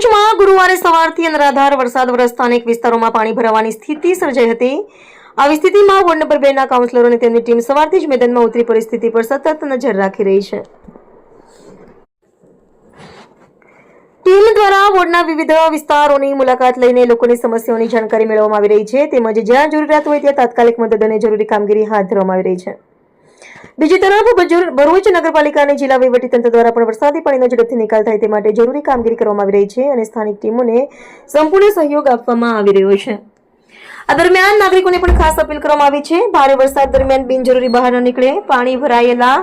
ભરૂચમાં ગુરુવારે સવારથી અનરાધાર વરસાદ વરસતા અનેક વિસ્તારોમાં પાણી ભરાવાની સ્થિતિ સર્જાઈ હતી। આવી સ્થિતિમાં વોર્ડ નંબર 2 ના કાઉન્સિલરો અને તેમની ટીમ સવારથી જ મેદાનમાં ઉતરી પરિસ્થિતિ પર સતત નજર રાખી રહી છે। ટીમ દ્વારા વોર્ડના વિવિધ વિસ્તારોની મુલાકાત લઈને લોકોની સમસ્યાઓની જાણકારી મેળવવામાં આવી રહી છે, તેમજ જ્યાં જરૂરિયાત હોય ત્યાં તાત્કાલિક મદદ અને જરૂરી કામગીરી હાથ ધરવામાં આવી રહી છે। બીજી તરફ ભરૂચ નગરપાલિકા અને જિલ્લા વહીવટીતંત્ર દ્વારા પણ વરસાદી પાણીનો ઝડપથી નિકાલ થાય તે માટે જરૂરી કામગીરી કરવામાં આવી રહી છે અને સ્થાનિક ટીમોને સંપૂર્ણ સહયોગ આપવામાં આવી રહ્યો છે। આ દરમિયાન નાગરિકોને પણ ખાસ અપીલ કરવામાં આવી છે, ભારે વરસાદ દરમિયાન બિનજરૂરી બહાર ન નીકળે, પાણી ભરાયેલા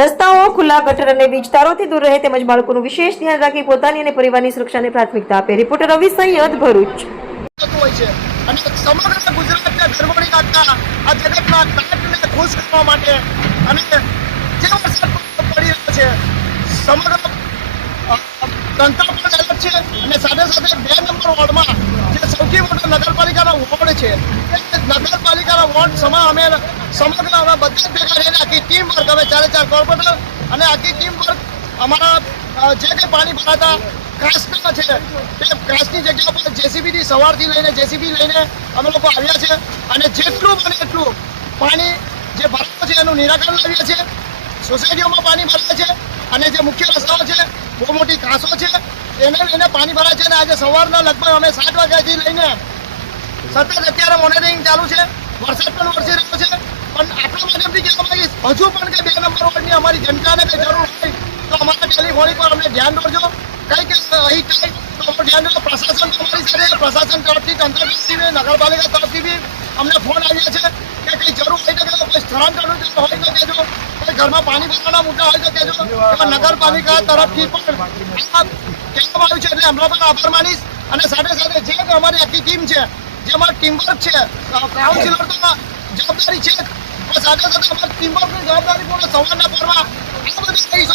રસ્તાઓ, ખુલ્લા ગટર અને વીજ તારોથી દૂર રહે તેમજ બાળકોનું વિશેષ ધ્યાન રાખી પોતાની અને પરિવારની સુરક્ષાને પ્રાથમિકતા આપે। રિપોર્ટર રવિ સૈયદ, ભરૂચ। અને સમગ્ર ગુજરાતને ગરબડી નાખતા આ જગતના તાજને ખુશ કરવા માટે અને જે વરસાદ પડી રહ્યો છે સમગ્ર તંત્ર પણ અલર્ટ છે અને સાથે સાથે 2 નંબર વોર્ડમાં જે સૌથી મોટો નગરપાલિકાનો વોર્ડ છે એ નગરપાલિકાના વોર્ડ અમે સમગ્ર અમે બધા જ ભેગા રહીને આખી ટીમ વર્ક અમે 4 કોર્પોરેટર અને આખી ટીમ વર્ક અમારા જે કંઈ પાણી ભરાતા કાસના છે તે કાસની જગ્યા પર જેસીબીથી સવારથી લઈને જેસીબી લઈને અમે લોકો આવ્યા છે અને જેટલું બને એટલું પાણી જે ભરાયું છે એનું નિરાકરણ લાવ્યા છે। સોસાયટીઓમાં પાણી ભરાય છે અને જે મુખ્ય રસ્તાઓ છે બહુ મોટી કાંસો છે એને લઈને પાણી ભરાય છે અને આજે સવારના લગભગ અમે 7 વાગ્યાથી લઈને સતત અત્યારે મોનિટરિંગ ચાલુ છે। વરસાદ પણ વરસી રહ્યો છે પણ આપણા માધ્યમથી કહેવા માંગીશ હજુ પણ કે 2 નંબર વોર્ડની અમારી જનતાને કંઈ જરૂર હોય તો અમારા ટેલિફોનિક પર અમને ધ્યાન દોરજો। કંઈક અહીં કંઈક તો ધ્યાન દો। પ્રશાસન તમારી સાથે પ્રશાસન તરફથી તંત્ર તરફથી નગરપાલિકા તરફથી બી અમને ફોન આવ્યા છે કે કંઈ જરૂર હોય તો કોઈ સ્થળાંતરનું હોય તો કહેજો, કોઈ ઘરમાં પાણી ભરવાના મુદ્દા હોય તો કહેજો। નગરપાલિકા તરફથી પણ કહેવામાં આવ્યું છે એટલે હમણાં પણ આભાર માનીશ અને સાથે સાથે જે અમારી આખી ટીમ છે જેમાં ટીમવર્ક છે, કાઉન્સિલર તો જવાબદારી છે પણ સાથે સાથે અમારી ટીમવર્કની જવાબદારી પણ સવારના પરમાં આ બધી